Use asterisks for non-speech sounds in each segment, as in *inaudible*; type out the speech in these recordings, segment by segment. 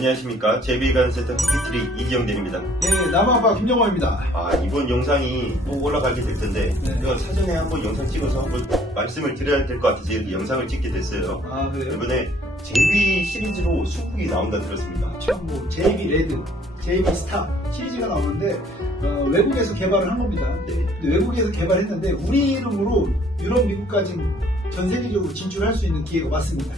안녕하십니까. 제비간센터 해피트리 이기영 대리입니다. 네, 남아빠 김영화입니다. 아, 이번 영상이 뭐 올라가게 될 텐데, 네. 사전에 한번 영상 찍어서 한번 말씀을 드려야 될 것 같아서 이렇게 영상을 찍게 됐어요. 아, 그래요? 이번에 제비 시리즈로 수국이 나온다 들었습니다. 처음 뭐, JB 레드, JB 스타 시리즈가 나오는데, 어, 외국에서 개발을 한 겁니다. 네. 근데 외국에서 개발했는데, 우리 이름으로 유럽, 미국까지 전 세계적으로 진출할 수 있는 기회가 왔습니다.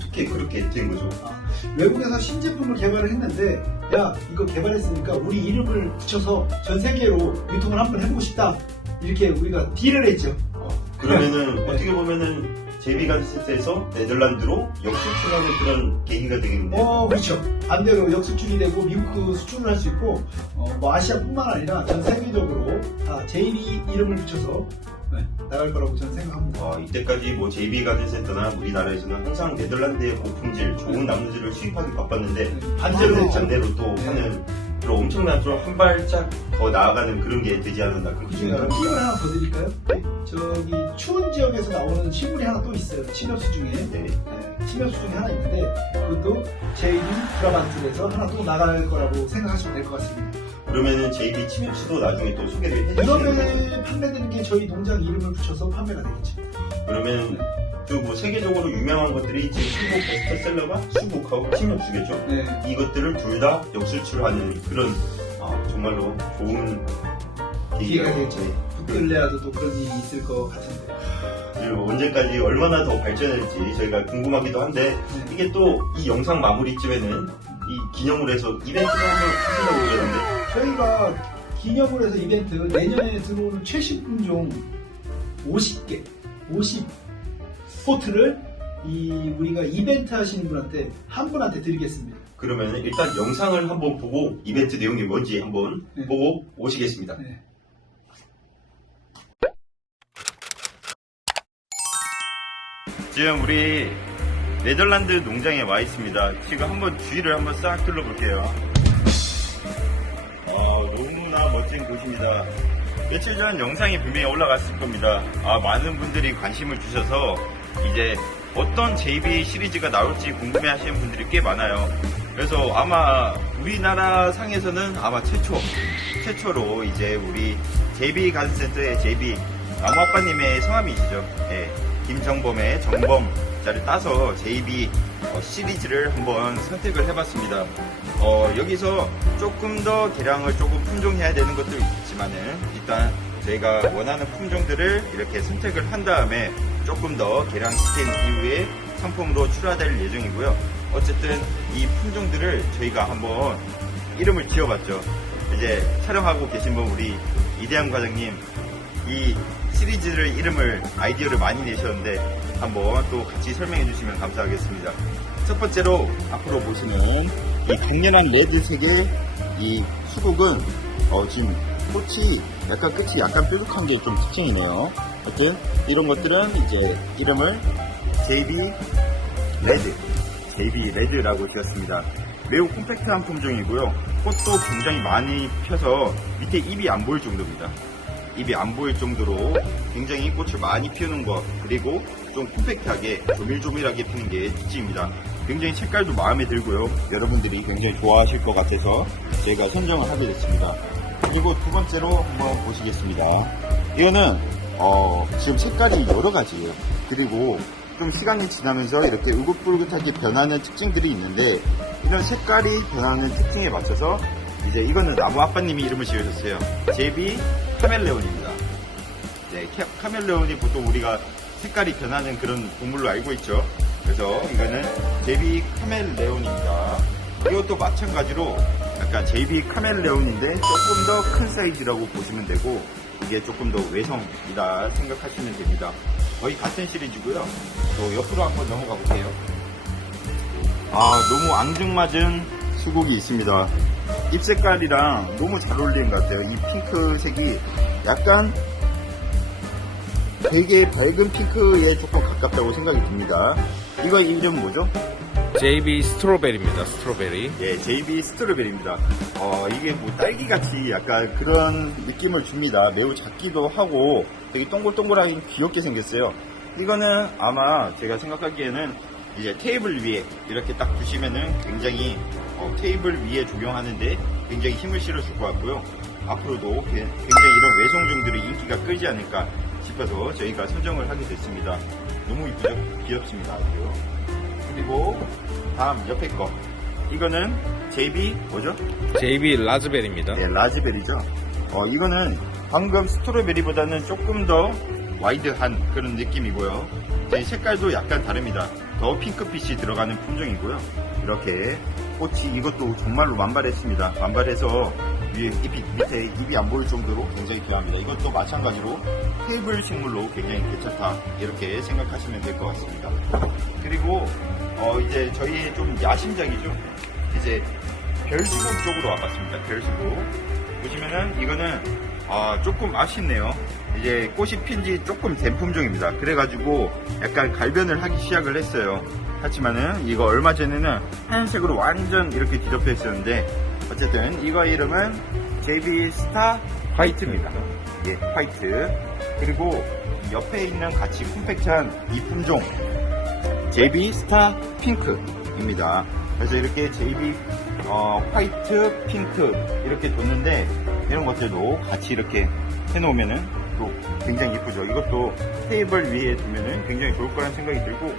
어떻게 그렇게 된 거죠? 아, 외국에서 신제품을 개발을 했는데, 야, 이거 개발했으니까 우리 이름을 붙여서 전 세계로 유통을 한번 해보고 싶다. 이렇게 우리가 딜을 했죠. 어, 그러면은 네. 어떻게 보면은 제비간센터에서 네덜란드로 역수출하는 그런 계기가 되겠네요. 어, 그렇죠. 반대로 역수출이 되고 미국도 수출을 할 수 있고, 어, 뭐 아시아뿐만 아니라 전 세계적으로 다 제이리 이름을 붙여서 네, 나갈 거라고 저는 생각합니다. 어, 이때까지 뭐 JB가든센터나 우리나라에서는 항상 네덜란드의 고품질, 좋은 나무들을 수입하기 바빴는데 네, 반대로 반대로. 반대로 또 네. 하는 그런 엄청난 좀 한 발짝 더 나아가는 그런 게 되지 않았나 그렇게 생각합니다. 하나 더 드릴까요? 네. 저기 추운 지역에서 나오는 식물이 하나 또 있어요. 침엽수 중에. 네. 네, 침엽수 중에 하나 있는데 그것도 제이리 브라반트에서 하나 또 나갈 거라고 생각하시면 될 것 같습니다. 그러면은 JB 침입수도 나중에 또 소개를 해주시는 거예요. 유럽에 판매되는 게 저희 농장 이름을 붙여서 판매가 되겠죠. 그러면 또뭐 세계적으로 유명한 것들이 지금 수국 베스트셀러가 수국하고 침입수겠죠. 네. 이것들을 둘 다 역수출하는 그런 아, 정말로 좋은 기회가 되겠죠. 붙들려야도 또 그런 일이 있을 것 같은데. 그리고 언제까지 얼마나 더 발전할지 저희가 궁금하기도 한데 네. 이게 또 이 영상 마무리쯤에는 이 기념으로 해서 이벤트를 한번 하시려고 그러는데 저희가 기념을 해서 이벤트 내년에 들어오는 최신 품종 50개, 50 포트를 이 우리가 이벤트 하시는 분한테 한 분한테 드리겠습니다. 그러면 일단 영상을 한번 보고 이벤트 내용이 뭔지 한번 네. 보고 오시겠습니다. 네. 지금 우리 네덜란드 농장에 와 있습니다. 지금 한번 주위를 한번 싹 둘러볼게요. 아, 멋진 곳입니다. 며칠 전 영상이 분명히 올라갔을 겁니다. 아, 많은 분들이 관심을 주셔서 이제 어떤 JB 시리즈가 나올지 궁금해 하시는 분들이 꽤 많아요. 그래서 아마 우리나라 상에서는 아마 최초, 최초로 이제 우리 JB 가든센터의 JB 나무아빠님의 성함이시죠. 예, 김정범의 정범 자를 따서 JB 어, 시리즈를 한번 선택을 해봤습니다. 어, 여기서 조금 더 개량을 조금 품종해야 되는 것도 있지만은 일단 저희가 원하는 품종들을 이렇게 선택을 한 다음에 조금 더 개량 시킨 이후에 상품으로 출하될 예정이고요. 어쨌든 이 품종들을 저희가 한번 이름을 지어봤죠. 이제 촬영하고 계신 분 우리 이대한 과장님 이 시리즈를 이름을 아이디어를 많이 내셨는데 한번 또 같이 설명해 주시면 감사하겠습니다. 첫 번째로 앞으로 보시는 이 강렬한 레드색의 이 수국은 어, 지금 꽃이 약간 끝이 약간 뾰족한 게 좀 특징이네요. 하여튼 이런 것들은 이제 이름을 JB 레드, JB 레드라고 지었습니다. 매우 콤팩트한 품종이고요. 꽃도 굉장히 많이 펴서 밑에 잎이 안 보일 정도입니다. 입이 안 보일 정도로 굉장히 꽃을 많이 피우는 것 그리고 좀 콤팩트하게 조밀조밀하게 피는 게 특징입니다. 굉장히 색깔도 마음에 들고요. 여러분들이 굉장히 좋아하실 것 같아서 저희가 선정을 하게 됐습니다. 그리고 두 번째로 한번 보시겠습니다. 이거는 어, 지금 색깔이 여러 가지예요. 그리고 좀 시간이 지나면서 이렇게 으긋불긋하게 변하는 특징들이 있는데 이런 색깔이 변하는 특징에 맞춰서 이제 이거는 나무 아빠님이 이름을 지어줬어요. 제비 카멜레온입니다. 네, 캐- 카멜레온이 보통 우리가 색깔이 변하는 그런 동물로 알고 있죠. 그래서 이거는 제비 카멜레온입니다. 이것도 마찬가지로 약간 제비 카멜레온인데 조금 더 큰 사이즈라고 보시면 되고 이게 조금 더 외성이다 생각하시면 됩니다. 거의 같은 시리즈고요. 또 옆으로 한번 넘어가 볼게요. 아, 너무 앙증맞은 수국이 있습니다. 잎 색깔이랑 너무 잘 어울리는 것 같아요. 이 핑크색이 약간 되게 밝은 핑크에 조금 가깝다고 생각이 듭니다. 이거 이름 뭐죠? JB 스트로베리입니다. 스트로베리. 예, JB 스트로베리입니다. 어, 이게 뭐 딸기같이 약간 그런 느낌을 줍니다. 매우 작기도 하고 되게 동글동글하게 귀엽게 생겼어요. 이거는 아마 제가 생각하기에는 이제 테이블 위에 이렇게 딱 두시면은 굉장히 어, 테이블 위에 적용하는데 굉장히 힘을 실어줄 것 같고요. 앞으로도 게- 굉장히 이런 외송종들이 인기가 끌지 않을까 싶어서 저희가 선정을 하게 됐습니다. 너무 이쁘죠? 귀엽습니다. 아주. 그리고 다음 옆에 거. 이거는 JB 뭐죠? JB 라즈벨입니다. 네, 라즈베리죠. 어, 이거는 방금 스트로베리보다는 조금 더 와이드한 그런 느낌이고요. 제 색깔도 약간 다릅니다. 더 핑크빛이 들어가는 품종이고요. 이렇게 꽃이 이것도 정말로 만발했습니다. 만발해서 위에 잎이, 밑에 잎이 안 보일 정도로 굉장히 귀합니다. 이것도 마찬가지로 테이블 식물로 굉장히 괜찮다. 이렇게 생각하시면 될 것 같습니다. 그리고 어, 이제 저희의 좀 야심작이죠. 이제 별수국 쪽으로 와봤습니다. 별수국. 보시면은 이거는 아, 조금 아쉽네요. 이제 꽃이 핀 지 조금 된 품종입니다. 그래가지고 약간 갈변을 하기 시작을 했어요. 하지만은 이거 얼마 전에는 하얀색으로 완전 이렇게 뒤덮여 있었는데 어쨌든 이거 이름은 JB 스타 화이트입니다. 예, 화이트. 그리고 옆에 있는 같이 콤팩트한 이 품종 JB 스타 핑크입니다. 그래서 이렇게 JB 어, 화이트, 핑크 이렇게 뒀는데 이런 것들도 같이 이렇게 해놓으면은 또 굉장히 예쁘죠. 이것도 테이블 위에 두면은 굉장히 좋을 거라는 생각이 들고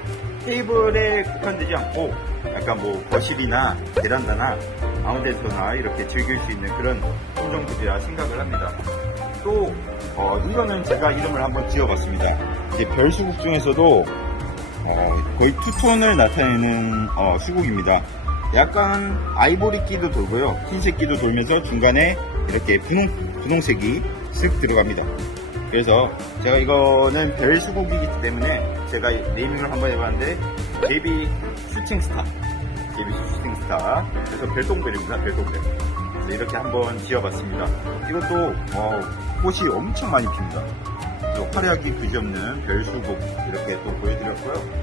테이블에 국한되지 않고 약간 뭐 거실이나 베란다나 아무 데서나 이렇게 즐길 수 있는 그런 품종들이라 생각을 합니다. 또 어, 이거는 제가 이름을 한번 지어봤습니다. 이제 별 수국 중에서도 어, 거의 투톤을 나타내는 어, 수국입니다. 약간 아이보리끼도 돌고요. 흰색끼도 돌면서 중간에 이렇게 분홍, 분홍색이 쓱 들어갑니다. 그래서 제가 이거는 별 수국이기 때문에 제가 네이밍을 한번 해봤는데 제비 슈팅스타 제비 슈팅스타 그래서 별똥별입니다. 별똥별 이렇게 한번 지어봤습니다. 이것도 어, 꽃이 엄청 많이 핍니다. 또 화려하기 그지없는 별수국 이렇게 또 보여드렸고요.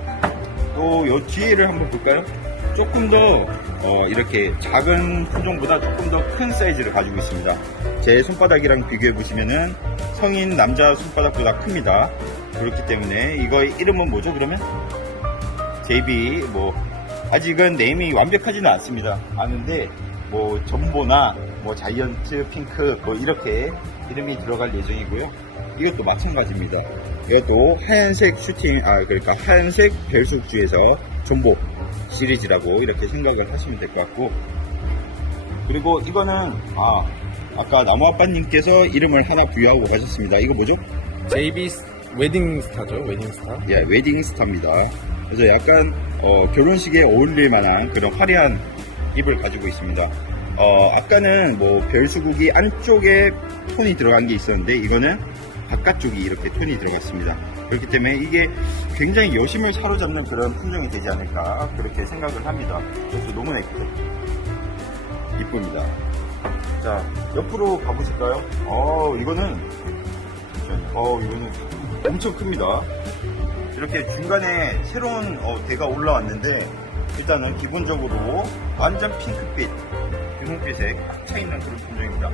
또 요 뒤에를 한번 볼까요? 조금 더 어, 이렇게 작은 품종보다 조금 더 큰 사이즈를 가지고 있습니다. 제 손바닥이랑 비교해 보시면은 성인 남자 손바닥보다 큽니다. 그렇기 때문에 이거의 이름은 뭐죠? 그러면 JB 뭐 아직은 네임이 완벽하지는 않습니다. 아는데 뭐 전보나 뭐 자이언트 핑크 뭐 이렇게 이름이 들어갈 예정이고요. 이것도 마찬가지입니다. 이것도 하얀색 슈팅 아 그러니까 하얀색 별숙주에서 전보 시리즈라고 이렇게 생각을 하시면 될 것 같고 그리고 이거는 아 아까 나무 아빠님께서 이름을 하나 부여하고 가셨습니다. 이거 뭐죠? JB 웨딩 스타죠, 웨딩 스타. 예, 웨딩 스타입니다. 그래서 약간 어, 결혼식에 어울릴 만한 그런 화려한 잎을 가지고 있습니다. 어, 아까는 뭐 별수국이 안쪽에 톤이 들어간 게 있었는데 이거는 바깥쪽이 이렇게 톤이 들어갔습니다. 그렇기 때문에 이게 굉장히 여심을 사로잡는 그런 품종이 되지 않을까 그렇게 생각을 합니다. 그래서 너무나 예쁘죠. 이쁩니다. 자, 옆으로 가보실까요? 어, 이거는 어, 이거는 엄청 큽니다. 이렇게 중간에 새로운 어, 대가 올라왔는데 일단은 기본적으로 완전 핑크빛, 분홍빛에 꽉 차있는 그런 품종입니다.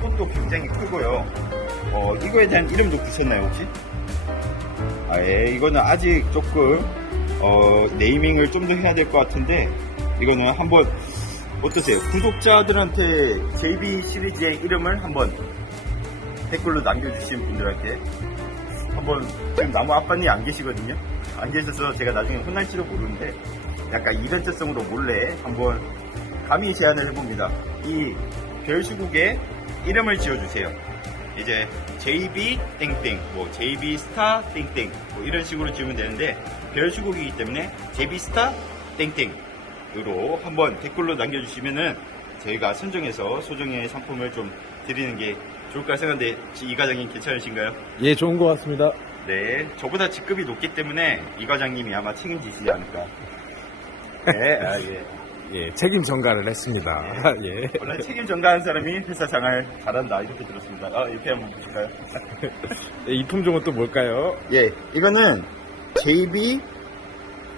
꽃도 굉장히 크고요. 어, 이거에 대한 이름도 붙였나요 혹시? 아예 이거는 아직 조금 어, 네이밍을 좀 더 해야 될 것 같은데 이거는 한번 어떠세요? 구독자들한테 JB 시리즈의 이름을 한번 댓글로 남겨주신 분들한테 한번 지금 나무 아빠님 안 계시거든요. 안 계셔서 제가 나중에 혼날지도 모르는데 약간 이벤트성으로 몰래 한번 감히 제안을 해봅니다. 이 별수국에 이름을 지어주세요. 이제 JB 땡땡, 뭐 JB 스타 땡땡, 뭐 이런 식으로 지으면 되는데 별수국이기 때문에 JB 스타 땡땡으로 한번 댓글로 남겨주시면은 저희가 선정해서 소정의 상품을 좀 드리는 게 좋을까 생각하는데 이 과장님 괜찮으신가요? 예, 좋은 것 같습니다. 네, 저보다 직급이 높기 때문에 이 과장님이 아마 책임지시지 않을까. 네, 아, 예. *laughs* 예, 책임 전가를 했습니다. *laughs* 예. 원래 책임 전가한 사람이 회사 생활 잘한다 이렇게 들었습니다. 아, 이렇게 한번 보실까요? *laughs* 이 품종은 또 뭘까요? 예, 이거는 JB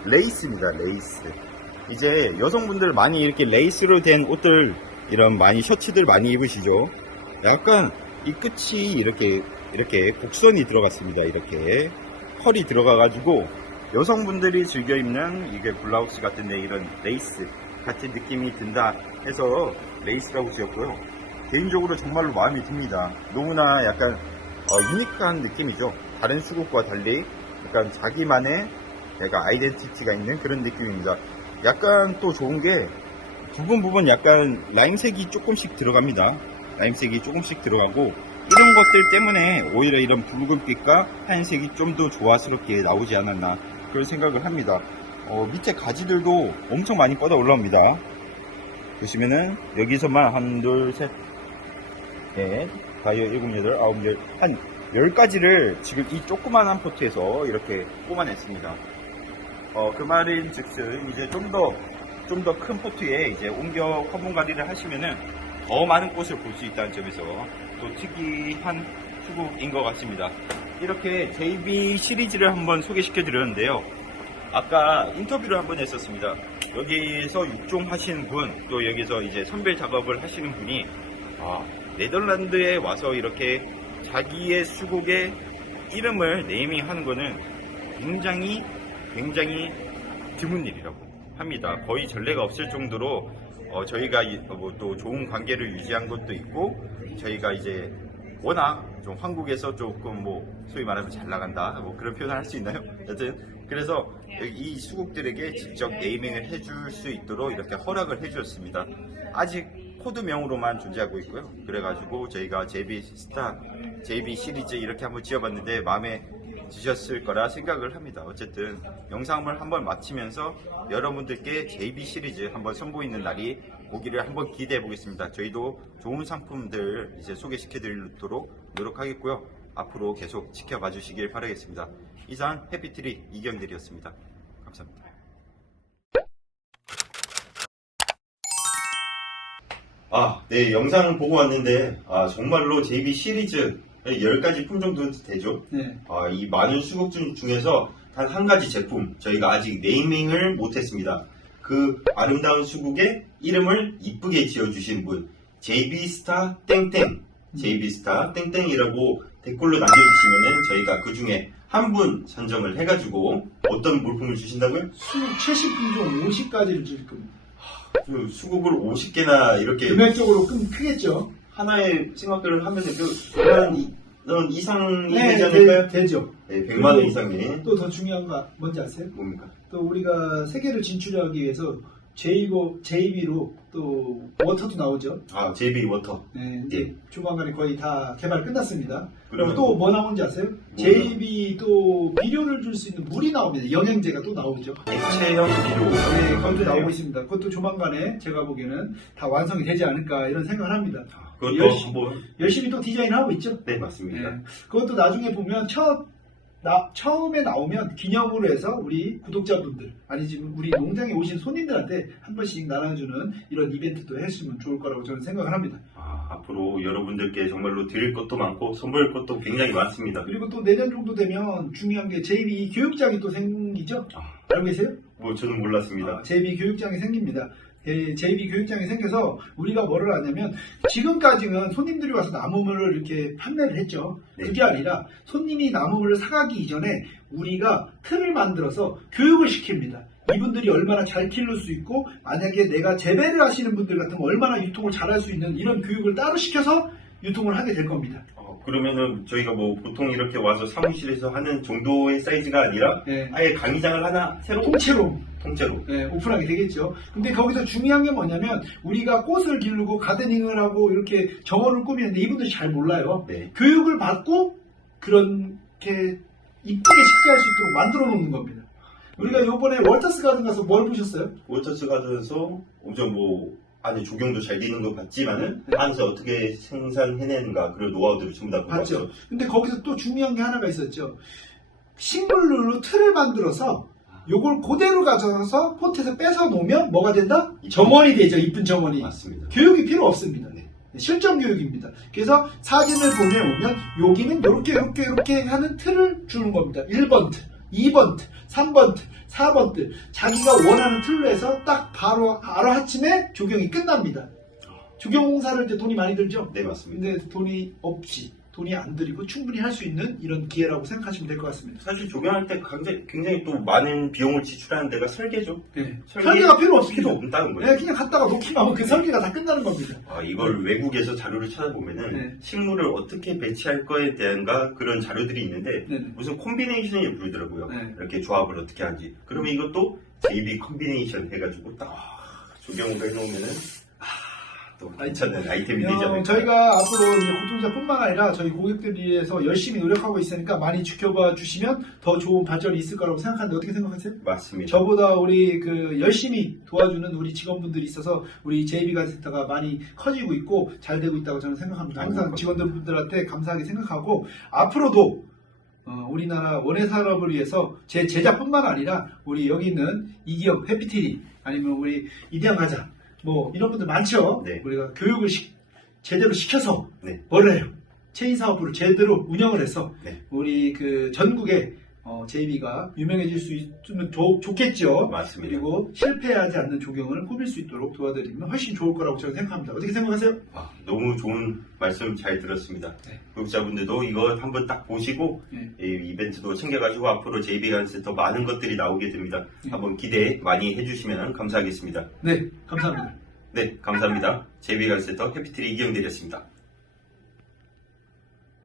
레이스입니다. 레이스. 이제 여성분들 많이 이렇게 레이스로 된 옷들 이런 많이 셔츠들 많이 입으시죠. 약간 이 끝이 이렇게 이렇게 곡선이 들어갔습니다. 이렇게 컬이 들어가가지고 여성분들이 즐겨 입는 이게 블라우스 같은데 이런 레이스 같은 느낌이 든다 해서 레이스라고 지었고요. 개인적으로 정말로 마음에 듭니다. 너무나 약간 어, 유니크한 느낌이죠. 다른 수국과 달리 약간 자기만의 약간 아이덴티티가 있는 그런 느낌입니다. 약간 또 좋은 게 부분 부분 약간 라임색이 조금씩 들어갑니다. 라임색이 조금씩 들어가고 이런 것들 때문에 오히려 이런 붉은빛과 하얀색이 좀 더 조화스럽게 나오지 않았나 그런 생각을 합니다. 어, 밑에 가지들도 엄청 많이 뻗어 올라옵니다. 보시면은 여기서만 한, 둘, 셋, 넷, 다여, 일곱, 여덟, 아홉, 열, 한 10가지를 지금 이 조그만한 포트에서 이렇게 뽑아냈습니다. 어, 그 말인 즉슨 이제 좀 더, 좀 더 큰 포트에 이제 옮겨 화분가리를 하시면은 더 많은 꽃을 볼 수 있다는 점에서 또 특이한 수국인 것 같습니다. 이렇게 JB 시리즈를 한번 소개시켜 드렸는데요. 아까 인터뷰를 한번 했었습니다. 여기서 육종 하시는 분, 또 여기서 이제 선별 작업을 하시는 분이, 아, 네덜란드에 와서 이렇게 자기의 수국의 이름을 네이밍 하는 거는 굉장히, 굉장히 드문 일이라고 합니다. 거의 전례가 없을 정도로, 어, 저희가 이- 어, 뭐또 좋은 관계를 유지한 것도 있고, 저희가 이제 워낙 좀 한국에서 조금 뭐 소위 말하면 잘 나간다 뭐 그런 표현을 할 수 있나요? *laughs* 여튼 그래서 이 수국들에게 직접 네이밍을 해줄 수 있도록 이렇게 허락을 해주었습니다. 아직 코드명으로만 존재하고 있고요. 그래가지고 저희가 JB 스타, JB 시리즈 이렇게 한번 지어봤는데 마음에 드셨을 거라 생각을 합니다. 어쨌든 영상을 한번 마치면서 여러분들께 JB 시리즈 한번 선보이는 날이 오기를 한번 기대해 보겠습니다. 저희도 좋은 상품들 이제 소개시켜 드리도록 노력하겠고요. 앞으로 계속 지켜봐 주시길 바라겠습니다. 이상 해피트리 이경들이었습니다. 감사합니다. 아, 네, 영상을 보고 왔는데, 아, 정말로 JB 시리즈 10가지 품종 도 되죠? 네. 아, 이 많은 수국 중- 중에서 단 한 가지 제품 저희가 아직 네이밍을 못했습니다. 그 아름다운 수국의 이름을 이쁘게 지어주신 분 JB스타 땡땡 JB스타 땡땡이라고 댓글로 남겨주시면은 저희가 그 중에 한 분 선정을 해가지고 어떤 물품을 주신다고요? 수 최신 품종 50가지를 줄 겁니다. 그 수국을 50개나 이렇게 금액적으로 좀 크겠죠? 하나의 생각들을 하면은 그 이- 넌 이상이 네, 되지 않을까요? 되, 죠 네, 100만 원 이상의 또더 중요한 거 뭔지 아세요? 뭡니까? 또 우리가 세계를 진출하기 위해서 JB, JB로 또 워터도 나오죠. 아, JB 워터. 네, 이제 예. 조만간에 거의 다 개발 끝났습니다. 그리고 또 뭐 나오는지 아세요? JB 또 비료를 줄 수 있는 물이 나옵니다. 영양제가 또 나오죠. 액체형 비료. 네, 그것도 나오고 있습니다. 그것도 조만간에 제가 보기에는 다 완성이 되지 않을까 이런 생각을 합니다. 그것도 열심히- 한번. 열심히 또 디자인하고 있죠. 네, 맞습니다. 네. 그것도 나중에 보면 첫 나- 처음에 나오면 기념으로 해서 우리 구독자분들 아니 지금 우리 농장에 오신 손님들한테 한 번씩 나눠주는 이런 이벤트도 했으면 좋을 거라고 저는 생각을 합니다. 아, 앞으로 여러분들께 정말로 드릴 것도 많고 선보일 것도 굉장히 많습니다. 그리고 또 내년 정도 되면 중요한 게 JB 교육장이 또 생기죠. 아. 알고 계세요? 뭐 저는 몰랐습니다. 아, JB 교육장이 생깁니다. 예, JB 교육장이 생겨서 우리가 뭐를 하냐면 지금까지는 손님들이 와서 나무물을 이렇게 판매를 했죠. 네. 그게 아니라 손님이 나무물을 사가기 이전에 우리가 틀을 만들어서 교육을 시킵니다. 이분들이 얼마나 잘 키울 수 있고 만약에 내가 재배를 하시는 분들 같은 거 얼마나 유통을 잘할 수 있는 이런 교육을 따로 시켜서 유통을 하게 될 겁니다. 어, 그러면은 저희가 뭐 보통 이렇게 와서 사무실에서 하는 정도의 사이즈가 아니라 예, 아예 강의장을 하나 새로 통째로 통째로. 네, 오픈하게 되겠죠. 근데 거기서 중요한 게 뭐냐면 우리가 꽃을 기르고 가드닝을 하고 이렇게 정원을 꾸미는데 이분들이 잘 몰라요. 네. 교육을 받고 그렇게 이쁘게 식재할 수 있도록 만들어 놓는 겁니다. 우리가 요번에 월터스 가든 가서 뭘 보셨어요? 워터스 가든에서 엄청 뭐 안에 조경도 잘 되는 것 같지만은 네. 안에서 어떻게 생산해내는가 그런 노하우들을 전부 다 봤죠? 보았죠. 근데 거기서 또 중요한 게 하나가 있었죠. 식물로 틀을 만들어서 요걸 그대로 가져가서 포트에서 뺏어 놓으면 뭐가 된다? 정원이 되죠. 이쁜 정원이. 맞습니다. 교육이 필요 없습니다. 네. 실전 교육입니다. 그래서 사진을 보내오면 여기는 이렇게 이렇게 이렇게 하는 틀을 주는 겁니다. 1번 틀, 2번 틀, 3번 틀, 4번 틀. 자기가 원하는 틀로 해서 딱 바로 하루아침에 조경이 끝납니다. 조경사를 때 돈이 많이 들죠? 네, 맞습니다. 근데 돈이 없이 돈이 안 들이고 충분히 할 수 있는 이런 기회라고 생각하시면 될 것 같습니다. 사실 조경할 때 굉장히, 굉장히 또 많은 비용을 지출하는 데가 설계죠. 네. 설계- 설계가 필요 없습니다. 없다는 거예요. 네, 그냥 갖다가 놓기만 하면 그 설계가 다 끝나는 겁니다. 아, 이걸 외국에서 자료를 찾아보면은 네. 식물을 어떻게 배치할 거에 대한가 그런 자료들이 있는데 네. 무슨 콤비네이션이 부르더라고요. 네. 이렇게 조합을 어떻게 하는지. 그러면 이것도 JB 콤비네이션 해가지고 딱 조경을 해놓으면은 아, 또 괜찮은 아이템이 되지 어. 저희가 앞으로 이제 고통자뿐만 아니라 저희 고객들 위해서 열심히 노력하고 있으니까 많이 지켜봐 주시면 더 좋은 발전이 있을 거라고 생각하는데 어떻게 생각하세요? 맞습니다. 저보다 우리 그 열심히 도와주는 우리 직원분들이 있어서 우리 JB가 센터가 많이 커지고 있고 잘 되고 있다고 저는 생각합니다. 항상 아이고, 직원들한테 감사하게 생각하고 앞으로도 어, 우리나라 원예 산업을 위해서 제 제작뿐만 아니라 우리 여기 있는 이기업 해피티리 아니면 우리 이대한 가자 뭐 이런 분들 많죠. 네. 우리가 교육을 시- 제대로 시켜서 네. 뭐를 해요? 체인 사업부를 제대로 운영을 해서 네. 우리 그 전국에 어, JB가 유명해질 수 있으면 좋, 좋겠죠. 맞습니다. 그리고 실패하지 않는 조경을 꾸밀 수 있도록 도와드리면 훨씬 좋을 거라고 저는 생각합니다. 어떻게 생각하세요? 아, 너무 좋은 말씀 잘 들었습니다. 네. 구독자분들도 이거 한번 딱 보시고 네. 이 이벤트도 챙겨가지고 앞으로 JB가한테 더 많은 것들이 나오게 됩니다. 네. 한번 기대 많이 해주시면 감사하겠습니다. 네, 감사합니다. 네, 감사합니다. JB가센터 해피트리 이경대였습니다.